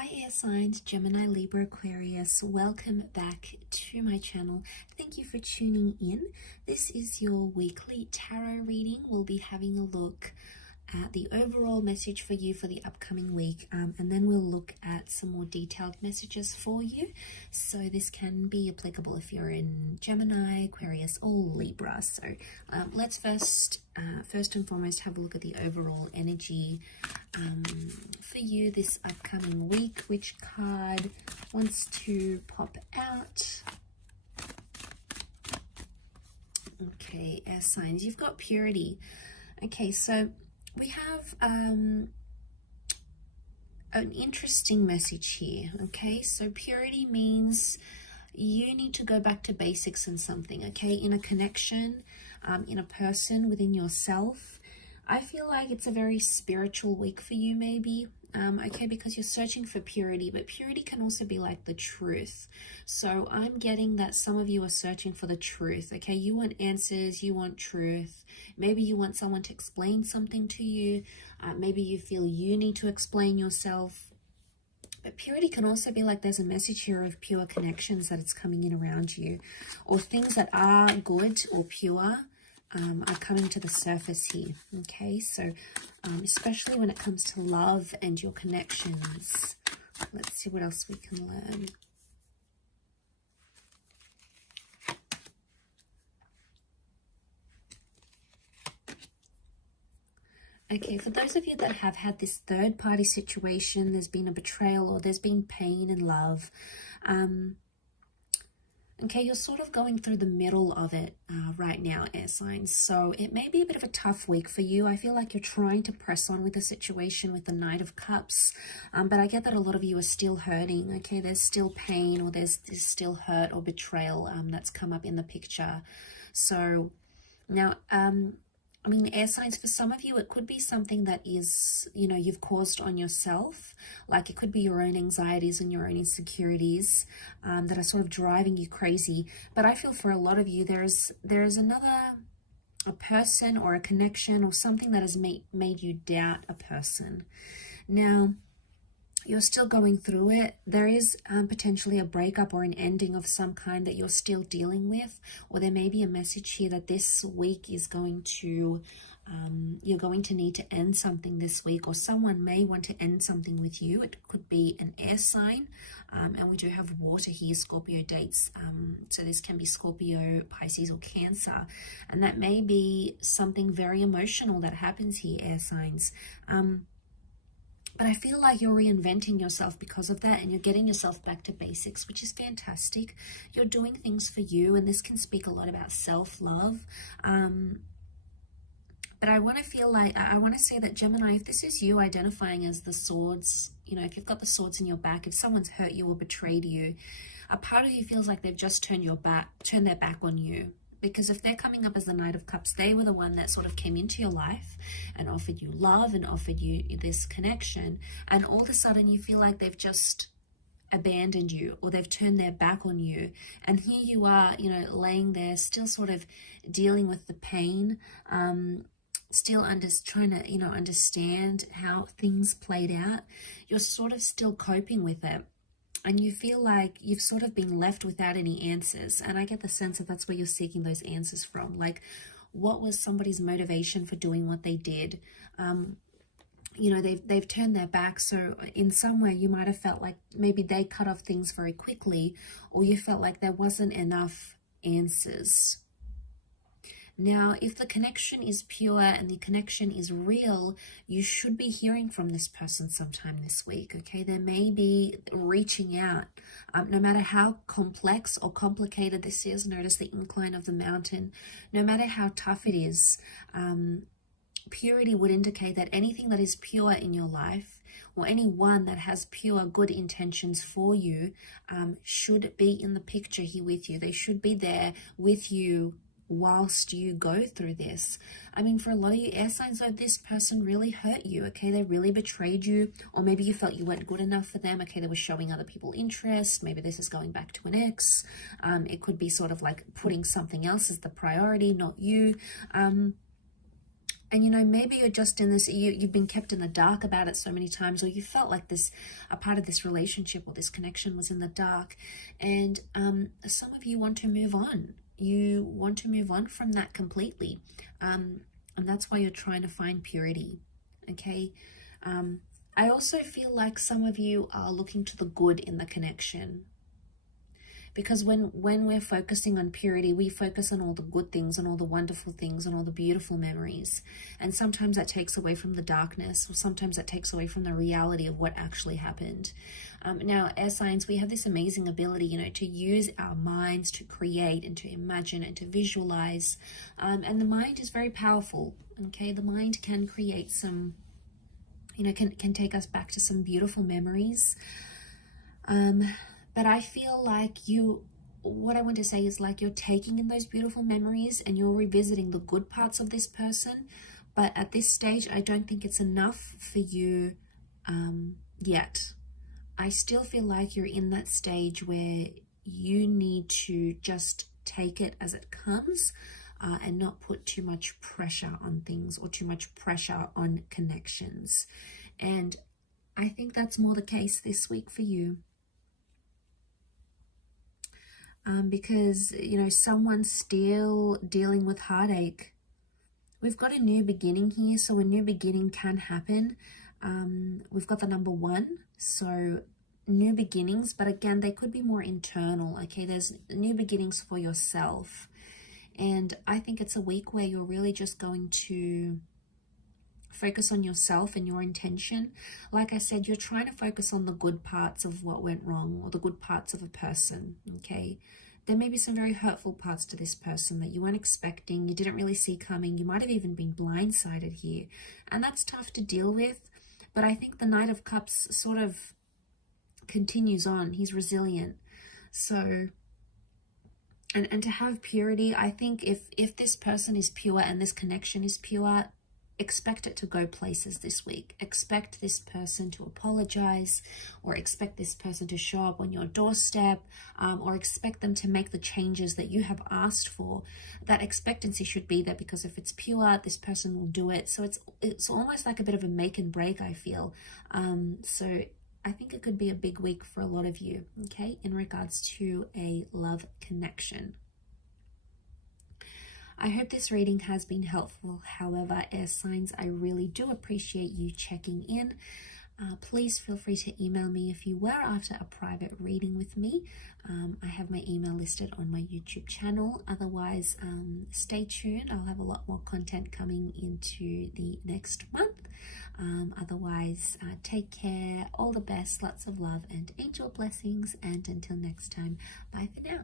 Hi air signs, Gemini, Libra, Aquarius. Welcome back to my channel. Thank you for tuning in. This is your weekly tarot reading. We'll be having a look at the overall message for you for the upcoming week, and then we'll look at some more detailed messages for you. So this can be applicable if you're in Gemini, Aquarius, or Libra. So let's first and foremost have a look at the overall energy for you this upcoming week. Which card wants to pop out? Okay, air signs, you've got purity. Okay, so we have an interesting message here. Okay, so purity means you need to go back to basics in something, okay, in a connection, in a person, within yourself. I feel like it's a very spiritual week for you, maybe. Okay, because you're searching for purity, but purity can also be like the truth. So I'm getting that some of you are searching for the truth. Okay, you want answers, you want truth. Maybe you want someone to explain something to you. Maybe you feel you need to explain yourself. But purity can also be like there's a message here of pure connections that it's coming in around you, or things that are good or pure are coming to the surface here. Okay, so especially when it comes to love and your connections. Let's see what else we can learn. Okay, for those of you that have had this third-party situation, there's been a betrayal or there's been pain in love. Okay, you're sort of going through the middle of it right now, air signs. So it may be a bit of a tough week for you. I feel like you're trying to press on with the situation with the Knight of Cups. But I get that a lot of you are still hurting. Okay, there's still pain, or there's still hurt or betrayal that's come up in the picture. So now, I mean, air signs, for some of you, it could be something that is, you know, you've caused on yourself. Like it could be your own anxieties and your own insecurities that are sort of driving you crazy. But I feel for a lot of you, there's a person or a connection or something that has made you doubt a person. Now, you're still going through it. There is potentially a breakup or an ending of some kind that you're still dealing with, or there may be a message here that this week is going to, you're going to need to end something this week, or someone may want to end something with you. It could be an air sign, and we do have water here, Scorpio dates, so this can be Scorpio, Pisces, or Cancer, and that may be something very emotional that happens here, air signs. But I feel like you're reinventing yourself because of that, and you're getting yourself back to basics, which is fantastic. You're doing things for you, and this can speak a lot about self-love. But I want to say that, Gemini, if this is you identifying as the swords, you know, if you've got the swords in your back, if someone's hurt you or betrayed you, a part of you feels like they've just turned their back on you. Because if they're coming up as the Knight of Cups, they were the one that sort of came into your life and offered you love and offered you this connection. And all of a sudden you feel like they've just abandoned you, or they've turned their back on you. And here you are, you know, laying there still sort of dealing with the pain, still trying to, you know, understand how things played out. You're sort of still coping with it. And you feel like you've sort of been left without any answers. And I get the sense that that's where you're seeking those answers from. Like, what was somebody's motivation for doing what they did? You know, they've turned their back. So in some way, you might have felt like maybe they cut off things very quickly, or you felt like there wasn't enough answers. Now, if the connection is pure and the connection is real, you should be hearing from this person sometime this week, okay? They may be reaching out. No matter how complex or complicated this is, notice the incline of the mountain. No matter how tough it is, purity would indicate that anything that is pure in your life, or anyone that has pure good intentions for you, should be in the picture here with you. They should be there with you whilst you go through this. I mean, for a lot of you air signs, though, this person really hurt you, okay? They really betrayed you, or maybe you felt you weren't good enough for them, okay? They were showing other people interest. Maybe this is going back to an ex. It could be sort of like putting something else as the priority, not you. And you know, maybe you're just in this, you've been kept in the dark about it so many times, or you felt like this, a part of this relationship or this connection was in the dark. And some of you want to move on. You want to move on from that completely. And that's why you're trying to find purity. Okay. I also feel like some of you are looking to the good in the connection. Because when we're focusing on purity, we focus on all the good things and all the wonderful things and all the beautiful memories. And sometimes that takes away from the darkness, or sometimes that takes away from the reality of what actually happened. Now, air signs, we have this amazing ability, you know, to use our minds to create and to imagine and to visualize. And the mind is very powerful, okay? The mind can create some, you know, can take us back to some beautiful memories. But I feel like what I want to say is like you're taking in those beautiful memories and you're revisiting the good parts of this person. But at this stage, I don't think it's enough for you yet. I still feel like you're in that stage where you need to just take it as it comes and not put too much pressure on things or too much pressure on connections. And I think that's more the case this week for you. Because, you know, someone's still dealing with heartache. We've got a new beginning here, so a new beginning can happen. We've got the number 1, so new beginnings, but again, they could be more internal, okay? There's new beginnings for yourself. And I think it's a week where you're really just going to focus on yourself and your intention. Like I said, you're trying to focus on the good parts of what went wrong or the good parts of a person, okay? There may be some very hurtful parts to this person that you weren't expecting, you didn't really see coming, you might have even been blindsided here. And that's tough to deal with, but I think the Knight of Cups sort of continues on. He's resilient. So, and to have purity, I think if this person is pure and this connection is pure, expect it to go places this week. Expect this person to apologize, or expect this person to show up on your doorstep, or expect them to make the changes that you have asked for. That expectancy should be there, because if it's pure, this person will do it. So it's almost like a bit of a make and break, I feel. So I think it could be a big week for a lot of you, okay, in regards to a love connection. I hope this reading has been helpful. However, air signs, I really do appreciate you checking in. Please feel free to email me if you were after a private reading with me. I have my email listed on my YouTube channel. Otherwise, stay tuned. I'll have a lot more content coming into the next month. Otherwise, take care. All the best. Lots of love and angel blessings. And until next time, bye for now.